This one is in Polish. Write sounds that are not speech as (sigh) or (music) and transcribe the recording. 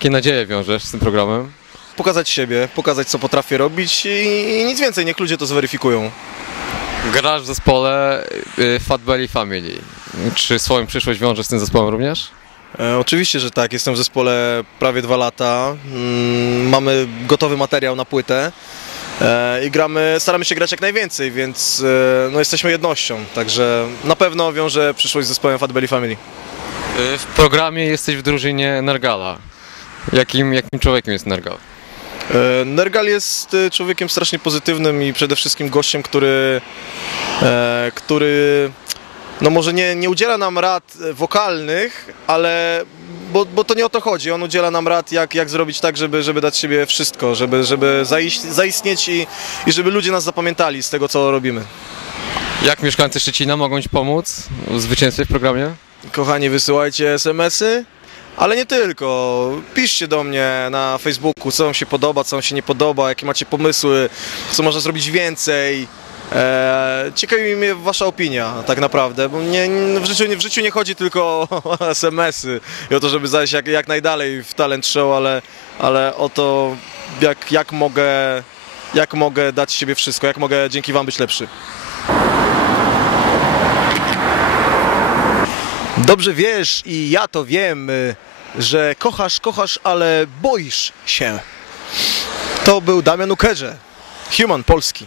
Jakie nadzieje wiążesz z tym programem? Pokazać siebie, pokazać co potrafię robić i, i nic więcej, niech ludzie to zweryfikują. Grasz w zespole y, Fat Belly Family. Czy swoją przyszłość wiążesz z tym zespołem również? E, oczywiście, że tak, jestem w zespole prawie dwa lata, mm, mamy gotowy materiał na płytę e, i gramy, staramy się grać jak najwięcej, więc e, no, jesteśmy jednością, także na pewno wiążę przyszłość z zespołem Fat Belly Family. Y, W programie jesteś w drużynie Nergala. Jakim, jakim człowiekiem jest Nergal? E, Nergal jest e, człowiekiem strasznie pozytywnym i przede wszystkim gościem, który, e, który no może nie, nie udziela nam rad wokalnych, ale bo, bo to nie o to chodzi. On udziela nam rad, jak, jak zrobić tak, żeby, żeby dać siebie wszystko, żeby, żeby zaiść, zaistnieć i, i żeby ludzie nas zapamiętali z tego, co robimy. Jak mieszkańcy Szczecina mogą Ci pomóc w zwycięstwie w programie? Kochani, wysyłajcie SMS-y, ale nie tylko. Piszcie do mnie na Facebooku, co wam się podoba, co wam się nie podoba, jakie macie pomysły, co można zrobić więcej. Eee, ciekawi mnie wasza opinia, tak naprawdę, bo nie, w, życiu, w życiu nie chodzi tylko o (laughs) SMS-y i o to, żeby zajść jak, jak najdalej w talent show, ale, ale o to, jak, jak, mogę, jak mogę dać siebie wszystko, jak mogę dzięki wam być lepszy. Dobrze wiesz i ja to wiem, y, że kochasz, kochasz, ale boisz się. To był Damian Ukerze, Human Polski.